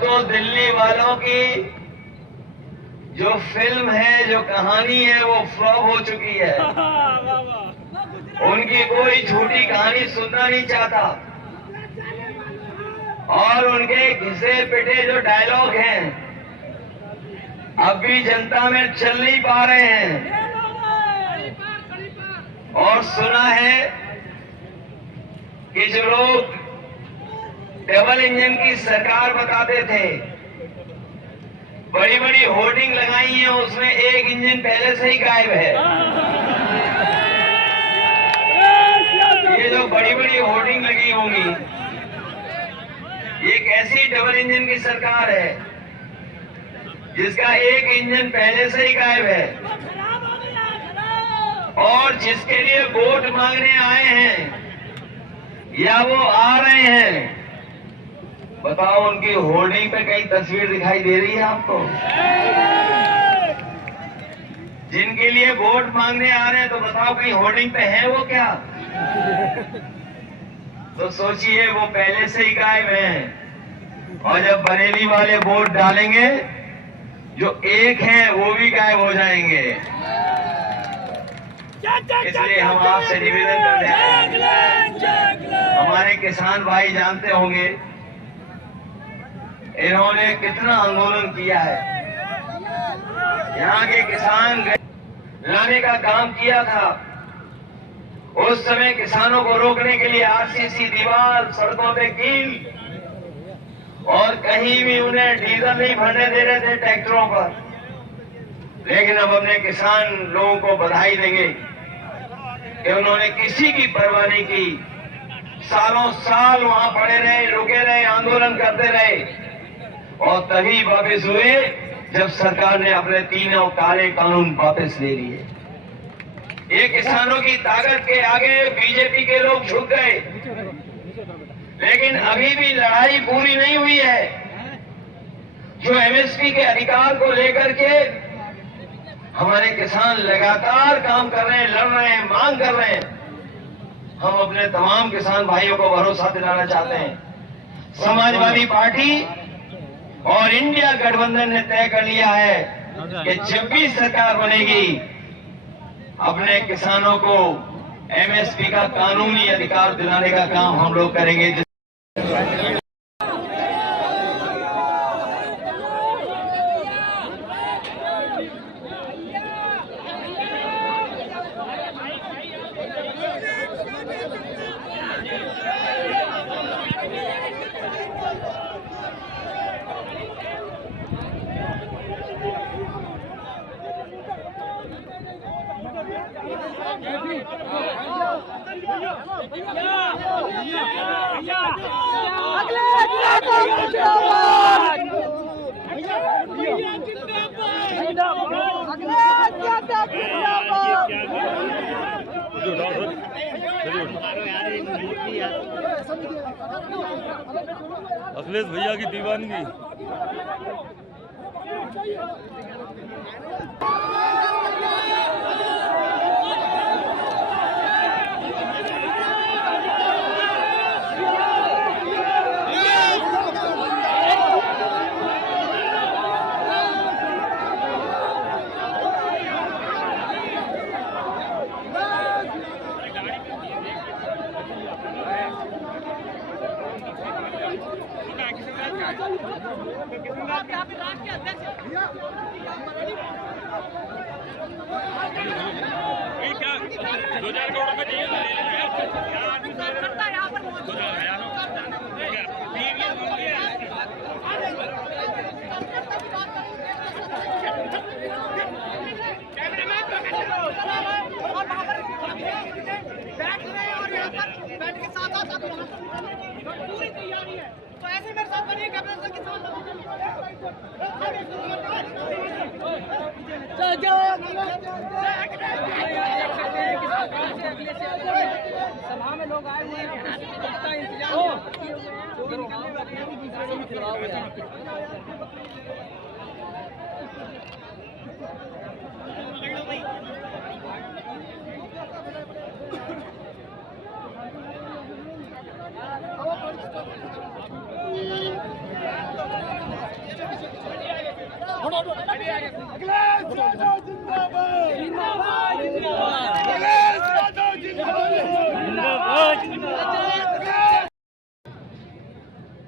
तो दिल्ली वालों की जो फिल्म है, जो कहानी है, वो फ्लॉप हो चुकी है। उनकी कोई झूठी कहानी सुनना नहीं चाहता और उनके घिसे पिटे जो डायलॉग हैं अब भी जनता में चल नहीं पा रहे हैं। और सुना है कि जो लोग डबल इंजन की सरकार बताते थे, बड़ी बड़ी होर्डिंग लगाई है, उसमें एक इंजन पहले से ही गायब है। ये जो बड़ी बड़ी होर्डिंग लगी होंगी, ये कैसी डबल इंजन की सरकार है जिसका एक इंजन पहले से ही गायब है और जिसके लिए वोट मांगने आए हैं या वो आ रहे हैं, बताओ उनकी होर्डिंग पे कई तस्वीर दिखाई दे रही है आपको? जिनके लिए वोट मांगने आ रहे हैं तो बताओ कहीं होर्डिंग पे है वो क्या? तो सोचिए वो पहले से ही गायब हैं और जब बरेली वाले वोट डालेंगे जो एक हैं वो भी गायब हो जाएंगे। इसलिए हम आपसे निवेदन करते हैं, हमारे किसान भाई जानते होंगे इन्होंने कितना आंदोलन किया है। यहाँ के किसान लाने का काम किया था। उस समय किसानों को रोकने के लिए आरसीसी दीवार, सड़कों पे कील और कहीं भी उन्हें डीजल नहीं भरने दे रहे थे ट्रैक्टरों पर। लेकिन अब अपने किसान लोगों को बधाई देंगे कि उन्होंने किसी की परवाह नहीं की, सालों साल वहां पड़े रहे, रुके रहे, आंदोलन करते रहे और तभी वापस हुए जब सरकार ने अपने तीनों काले कानून वापस ले लिए। ये किसानों की ताकत के आगे बीजेपी के लोग झुक गए, लेकिन अभी भी लड़ाई पूरी नहीं हुई है। जो एमएसपी के अधिकार को लेकर के हमारे किसान लगातार काम कर रहे हैं, लड़ रहे हैं, मांग कर रहे हैं। हम अपने तमाम किसान भाइयों को भरोसा दिलाना चाहते हैं, समाजवादी पार्टी और इंडिया गठबंधन ने तय कर लिया है कि जब भी सरकार बनेगी अपने किसानों को एमएसपी का कानूनी अधिकार दिलाने का काम हम लोग करेंगे। अखिलेश भैया की दीवानगी। पूरी तैयारी है, तो ऐसे मेरे साथ बनिए कैप्टन किसान सभा में लोग आए हुए हैं, इंतजाम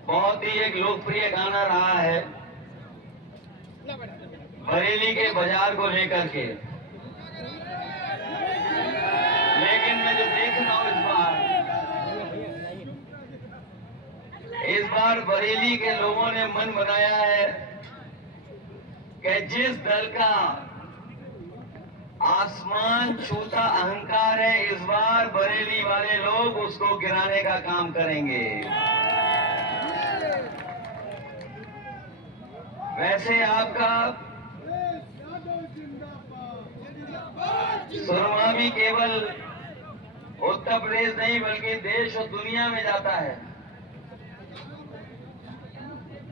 बहुत ही एक लोकप्रिय गाना रहा है बरेली के बाजार को लेकर के, लेकिन मैं जो देख रहा हूं इस बार बरेली के लोगों ने मन बनाया है कि जिस दल का आसमान छूता अहंकार है, इस बार बरेली वाले लोग उसको गिराने का काम करेंगे। वैसे आपका सुरमा भी केवल उत्तर प्रदेश नहीं बल्कि देश और दुनिया में जाता है,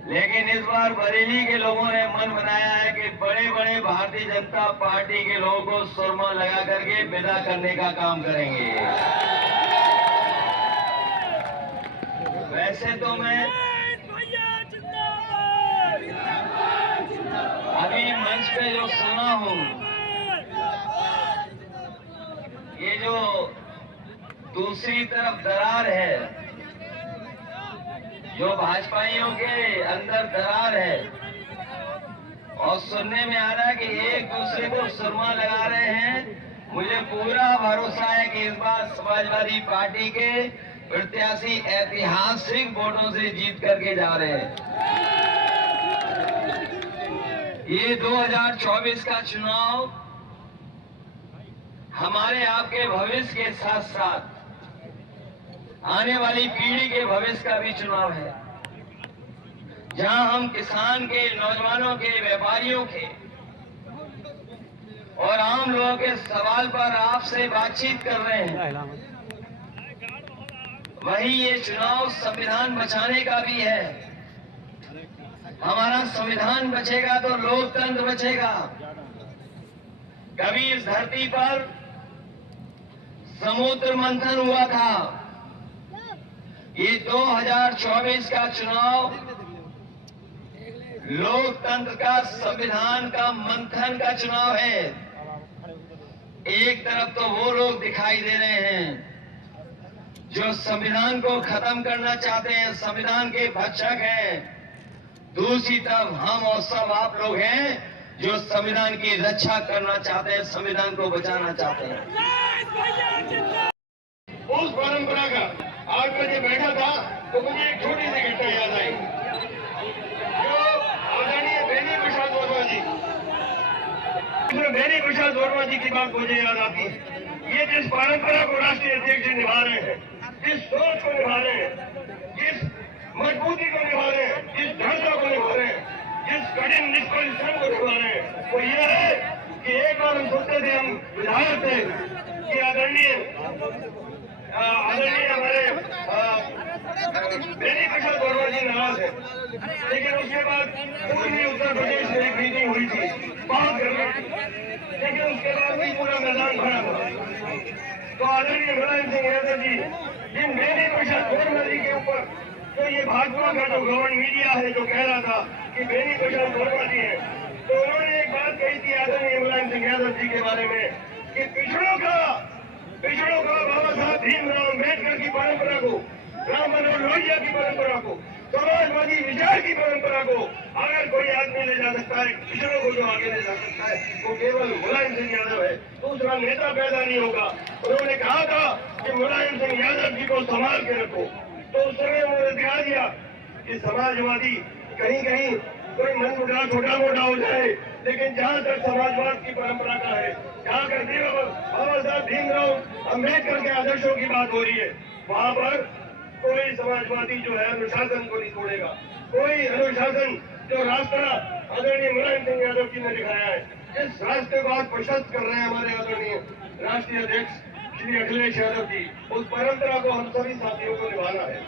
लेकिन इस बार बरेली के लोगों ने मन बनाया है कि बड़े बड़े भारतीय जनता पार्टी के लोगों को सुरमा लगा करके विदा करने का काम करेंगे। वैसे तो मैं अभी मंच पे जो सुना हूं, ये जो दूसरी तरफ दरार है, जो भाजपाइयों के अंदर दरार है, और सुनने में आ रहा है कि एक दूसरे को सुरमा लगा रहे हैं, मुझे पूरा भरोसा है कि इस बार समाजवादी पार्टी के प्रत्याशी ऐतिहासिक वोटों से जीत करके जा रहे हैं। ये 2024 का चुनाव हमारे आपके भविष्य के साथ साथ आने वाली पीढ़ी के भविष्य का भी चुनाव है, जहां हम किसान के, नौजवानों के, व्यापारियों के और आम लोगों के सवाल पर आपसे बातचीत कर रहे हैं। वहीं ये चुनाव संविधान बचाने का भी है। हमारा संविधान बचेगा तो लोकतंत्र बचेगा। कभी इस धरती पर समुद्र मंथन हुआ था, ये 2024 का चुनाव लोकतंत्र का, संविधान का मंथन का चुनाव है। एक तरफ तो वो लोग दिखाई दे रहे हैं जो संविधान को खत्म करना चाहते हैं, संविधान के भक्षक हैं। दूसरी तरफ हम और सब आप लोग हैं जो संविधान की रक्षा करना चाहते हैं, संविधान को बचाना चाहते हैं। उस परंपरा का आज मैं जब बैठा था तो मुझे एक छोटी सी घटना याद आई, जो आदरणीय बेनी प्रसाद वर्मा जी, बेनी प्रसाद वर्मा जी की बात मुझे याद आती है। ये जिस परंपरा को राष्ट्रीय अध्यक्ष जी निभा रहे हैं, जिस सोच को निभा रहे हैं, जिस मजबूती को निभा रहे हैं, जिस दृढ़ता को निभा रहे हैं, जिस कठिन निष्परिश्रम को निभा रहे हैं, वो ये है कि एक बार हम सुनते थे, हम विधायक थे कि आदरणीय हमारे बेनी प्रसाद वर्मा जी नाराज है, लेकिन उसके बाद पूर्वी उत्तर प्रदेश में एक मीटिंग हुई थी बात करने की, लेकिन उसके बाद भी पूरा मैदान भरा था। तो आदरणीय मुलायम सिंह यादव जी, जिन बेनी प्रसाद वर्मा जी के ऊपर तो ये भाजपा का जो गवर्नमेंट मीडिया है जो कह रहा था कि बेनी प्रसाद वर्मा जी है, तो उन्होंने एक बात कही थी आदरणीय मुलायम सिंह यादव जी के बारे में कि पिछड़ों का बाबा साहब भीमराव अम्बेडकर की परंपरा को, राम मनोहर लोहिया की परंपरा को, समाजवादी विचार की परंपरा को अगर कोई आदमी ले जा सकता है, पिछड़ों को जो आगे ले जा सकता है, वो केवल मुलायम सिंह यादव है। दूसरा नेता पैदा नहीं होगा। उन्होंने कहा था कि मुलायम सिंह यादव जी को संभाल के रखो, तो उस समय उन्होंने दिखा दिया कि समाजवादी कहीं कहीं कोई मन मुद्रा छोटा मोटा हो जाए, लेकिन जहां तक समाजवाद की परंपरा का है, जहां कर बाबा साहब भीमराव अम्बेडकर के आदर्शों की बात हो रही है, वहां पर कोई समाजवादी जो है अनुशासन को नहीं छोड़ेगा। कोई अनुशासन जो रास्ता आदरणीय मुलायम सिंह यादव जी ने दिखाया है, जिस रास्ते को आज प्रशस्त कर रहे हैं हमारे आदरणीय राष्ट्रीय अध्यक्ष श्री अखिलेश यादव जी, उस परंपरा को हम सभी साथियों को निभाना है।